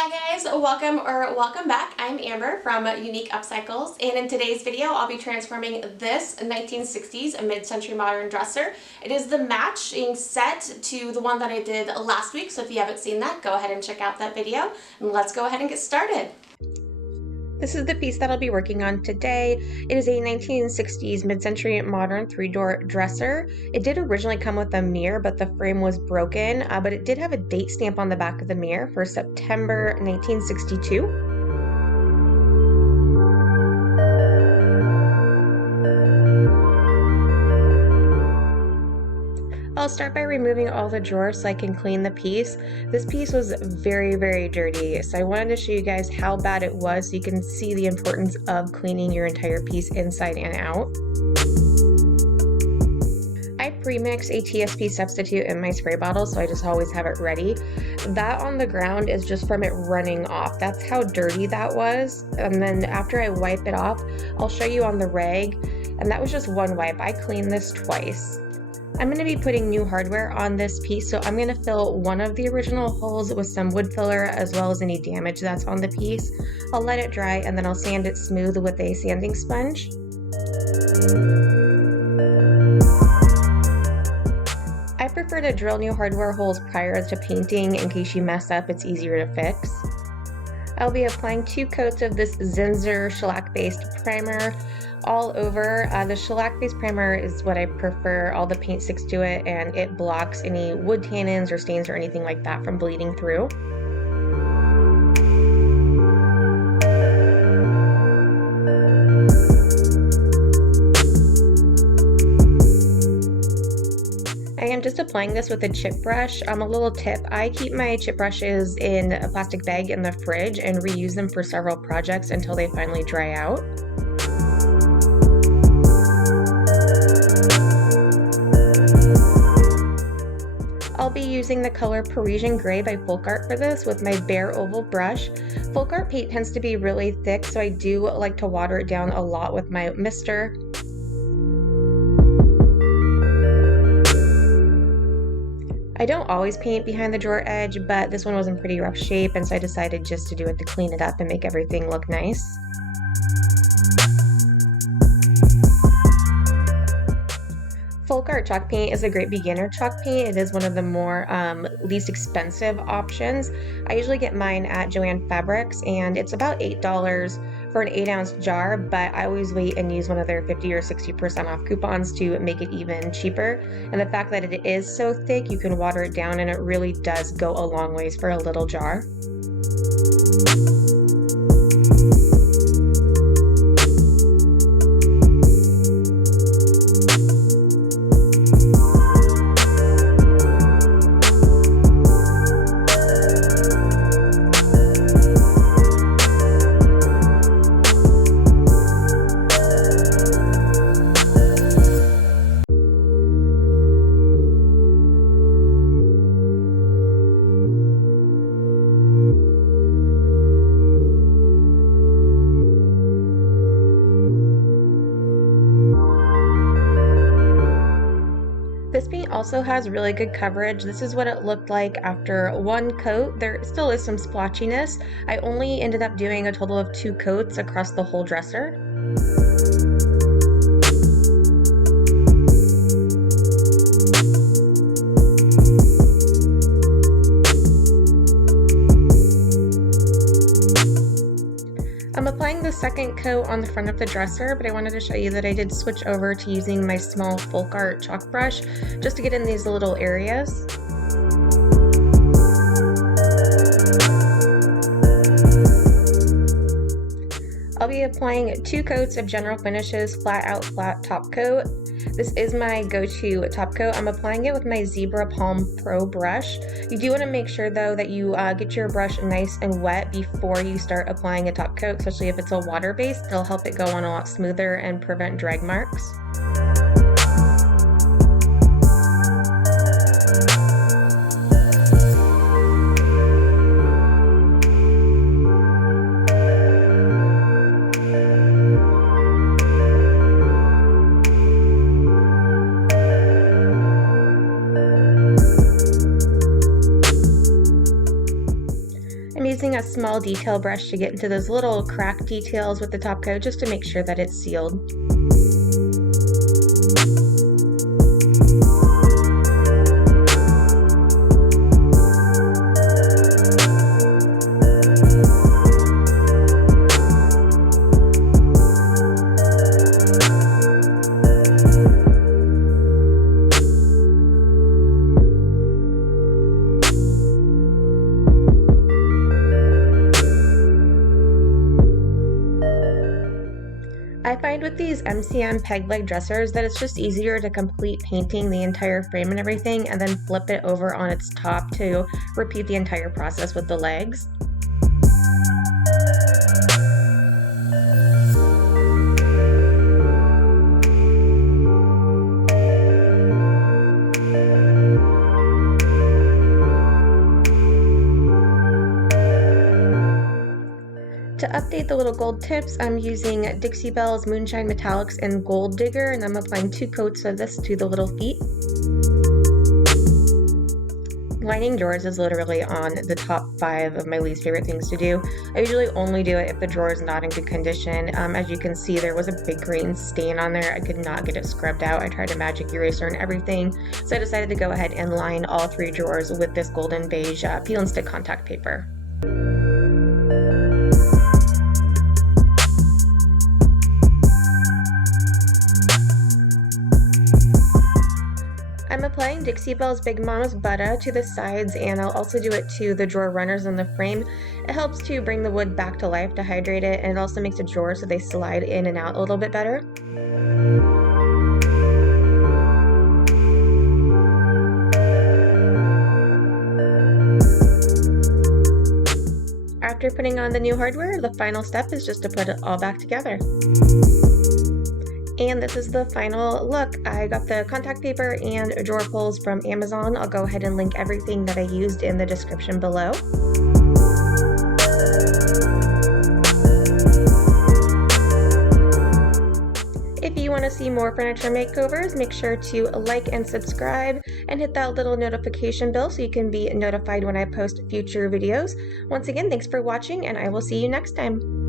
Hi guys, welcome back. I'm Amber from Unique Upcycles, and in today's video I'll be transforming this 1960s mid-century modern dresser. It is the matching set to the one that I did last week, so if you haven't seen that, go ahead and check out that video, and let's go ahead and get started. This is the piece that I'll be working on today. It is a 1960s mid-century modern 3-door dresser. It did originally come with a mirror, but the frame was broken, but it did have a date stamp on the back of the mirror for September 1962. I'll start by removing all the drawers so I can clean the piece. This piece was very dirty, so I wanted to show you guys how bad it was so you can see the importance of cleaning your entire piece inside and out. I pre-mix a TSP substitute in my spray bottle, so I just always have it ready. That on the ground is just from it running off. That's how dirty that was. And then after I wipe it off, I'll show you on the rag, and that was just one wipe. I cleaned this twice. I'm going to be putting new hardware on this piece, so I'm going to fill one of the original holes with some wood filler as well as any damage that's on the piece. I'll let it dry and then I'll sand it smooth with a sanding sponge. I prefer to drill new hardware holes prior to painting in case you mess up, it's easier to fix. I'll be applying 2 coats of this Zinsser shellac-based primer all over. The shellac-based primer is what I prefer. All the paint sticks to it and it blocks any wood tannins or stains or anything like that from bleeding through. I am just applying this with a chip brush. A little tip, I keep my chip brushes in a plastic bag in the fridge and reuse them for several projects until they finally dry out. I'll be using the color Parisian Gray by Folk Art for this with my bare oval brush. Folk Art paint tends to be really thick, so I do like to water it down a lot with my mister. I don't always paint behind the drawer edge, but this one was in pretty rough shape, and so I decided just to do it to clean it up and make everything look nice. Folk Art chalk paint is a great beginner chalk paint. It is one of the more least expensive options. I usually get mine at Joann Fabrics, and it's about $8 for an 8-ounce jar, but I always wait and use one of their 50 or 60% off coupons to make it even cheaper. And the fact that it is so thick, you can water it down, and it really does go a long ways for a little jar. This paint also has really good coverage. This is what it looked like after one coat. There still is some splotchiness. I only ended up doing a total of 2 coats across the whole dresser. I'm applying the second coat on the front of the dresser, but I wanted to show you that I did switch over to using my small Folk Art chalk brush just to get in these little areas. I'll be applying 2 coats of General Finishes Flat Out Flat Top Coat. This is my go-to top coat. I'm applying it with my Zebra Palm Pro brush. You do want to make sure though that you get your brush nice and wet before you start applying a top coat, especially if it's a water-based. It'll help it go on a lot smoother and prevent drag marks. using a small detail brush to get into those little crack details with the top coat just to make sure that it's sealed. I find with these MCM peg leg dressers that it's just easier to complete painting the entire frame and everything and then flip it over on its top to repeat the entire process with the legs. To update the little gold tips, I'm using Dixie Belle's Moonshine Metallics and Gold Digger, and I'm applying 2 coats of this to the little feet. Lining drawers is literally on the top 5 of my least favorite things to do. I usually only do it if the drawer is not in good condition. As you can see, there was a big green stain on there. I could not get it scrubbed out. I tried a magic eraser and everything, so I decided to go ahead and line all 3 drawers with this golden beige peel and stick contact paper. I'm applying Dixie Belle's Big Mama's Butter to the sides, and I'll also do it to the drawer runners in the frame. It helps to bring the wood back to life to hydrate it, and it also makes the drawers so they slide in and out a little bit better. After putting on the new hardware, the final step is just to put it all back together. And this is the final look. I got the contact paper and drawer pulls from Amazon. I'll go ahead and link everything that I used in the description below. If you want to see more furniture makeovers, make sure to like and subscribe and hit that little notification bell so you can be notified when I post future videos. Once again, thanks for watching, and I will see you next time.